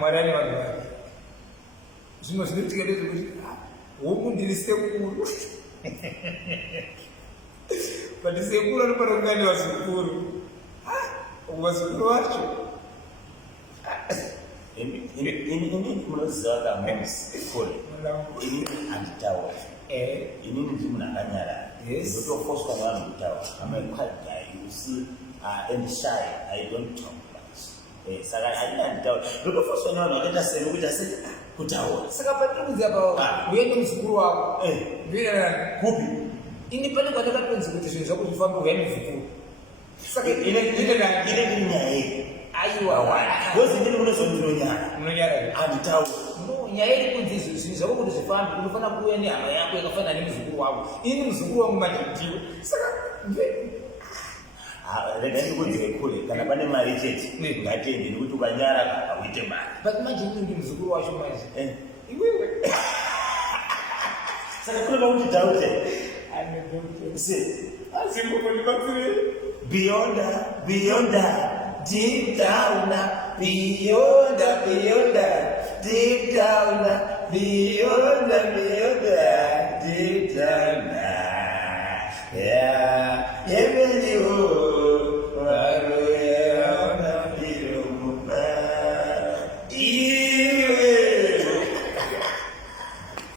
Marani vanhu zvimwe zvinoitika ndezvekuti huku ndiri sekuru but sekuru anofanira kunge ane vazukuru vazukuru vacho inini munoziva kamusikole inini handitaura inini ndi munhu akanyarara ndotofoswa nevanhu kutaura I'm a quiet guy, you see, and shy. I don't talk much. Saka handitaura ndotofoswa nevanhu vakaita seni kuti asi kutaura saka patinokuziva pa uende muzukuru wako ndinani kupi ini pane kwandakatonzi kuti zvinhu zvako zvifamba uya muzukuru saka inenge nyaya yedu aiwa gozi ndini munozondinonyara unonyara handitaura nyaya iri kunzi zvinhu zvako kuti zvifambe unofanira kuuya nehama yako yakafanana nemuzukuru wako ini muzukuru wangu madhidhiwe saka rega ndikudzire kule kana pane mari chete ngatiende nekuti ukanyara uite mari but manje uri ndi muzukuru wacho manje iwewe saka kune vakuti daute beyond deep down, beyond